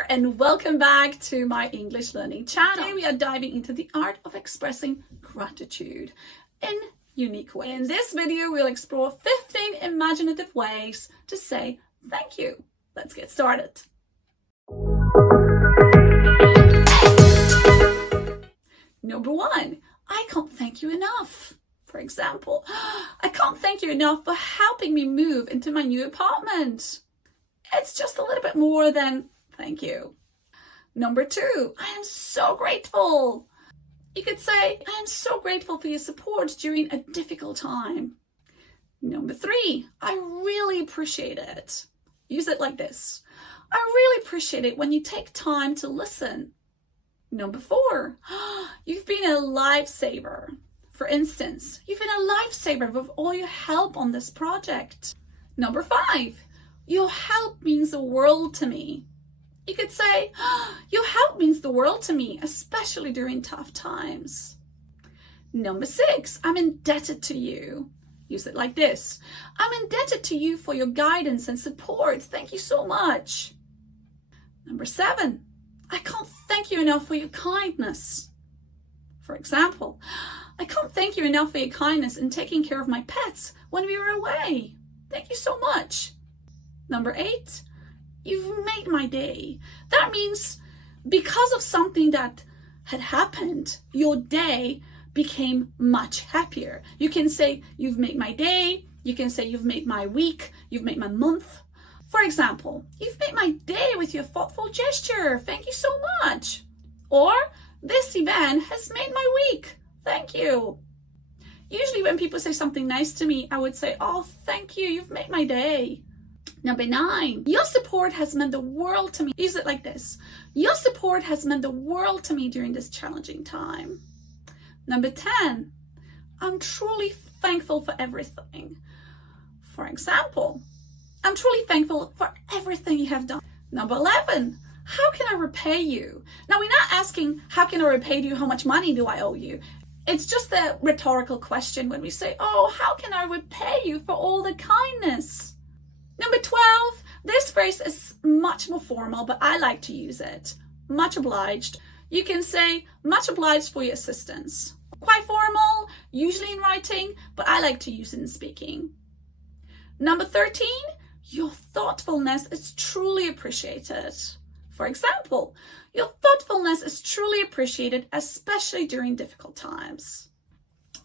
there, and welcome back to my English learning channel. Today we are diving into the art of expressing gratitude in unique ways. In this video, we'll explore 15 imaginative ways to say thank you. Let's get started. Number 1, I can't thank you enough. For example, I can't thank you enough for helping me move into my new apartment. It's just a little bit more than thank you. Number 2, I am so grateful. You could say, I am so grateful for your support during a difficult time. Number 3, I really appreciate it. Use it like this. I really appreciate it when you take time to listen. Number 4, you've been a lifesaver. For instance, you've been a lifesaver with all your help on this project. Number 5, your help means the world to me. You could say, your help means the world to me, especially during tough times. Number 6, I'm indebted to you. Use it like this. I'm indebted to you for your guidance and support. Thank you so much. Number 7, I can't thank you enough for your kindness. For example, I can't thank you enough for your kindness in taking care of my pets when we were away. Thank you so much. Number 8, you've made my day. That means because of something that had happened, your day became much happier. You can say, you've made my day. You can say, you've made my week. You've made my month. For example, you've made my day with your thoughtful gesture. Thank you so much. Or, this event has made my week. Thank you. Usually when people say something nice to me, I would say, oh, thank you. You've made my day. Number 9, your support has meant the world to me. Use it like this. Your support has meant the world to me during this challenging time. Number 10, I'm truly thankful for everything. For example, I'm truly thankful for everything you have done. Number 11, how can I repay you? Now, we're not asking, how can I repay you? How much money do I owe you? It's just a rhetorical question when we say, oh, how can I repay you for all the kindness? Number 12, this phrase is much more formal, but I like to use it. Much obliged. You can say, much obliged for your assistance. Quite formal, usually in writing, but I like to use it in speaking. Number 13, your thoughtfulness is truly appreciated. For example, your thoughtfulness is truly appreciated, especially during difficult times.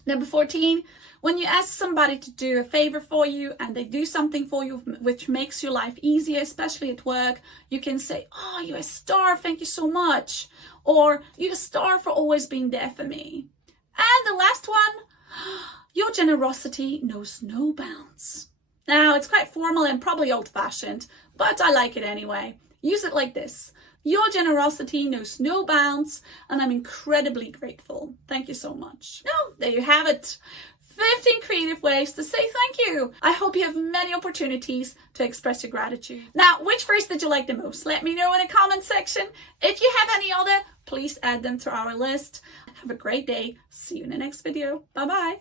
Number 14, when you ask somebody to do a favor for you and they do something for you which makes your life easier, especially at work, you can say, oh, you're a star, thank you so much. Or, you're a star for always being there for me. And the last one, your generosity knows no bounds. Now, it's quite formal and probably old-fashioned, but I like it anyway. Use it like this. Your generosity knows no bounds, and I'm incredibly grateful. Thank you so much. Now, there you have it. 15 creative ways to say thank you. I hope you have many opportunities to express your gratitude. Now, which phrase did you like the most? Let me know in the comment section. If you have any other, please add them to our list. Have a great day. See you in the next video. Bye-bye.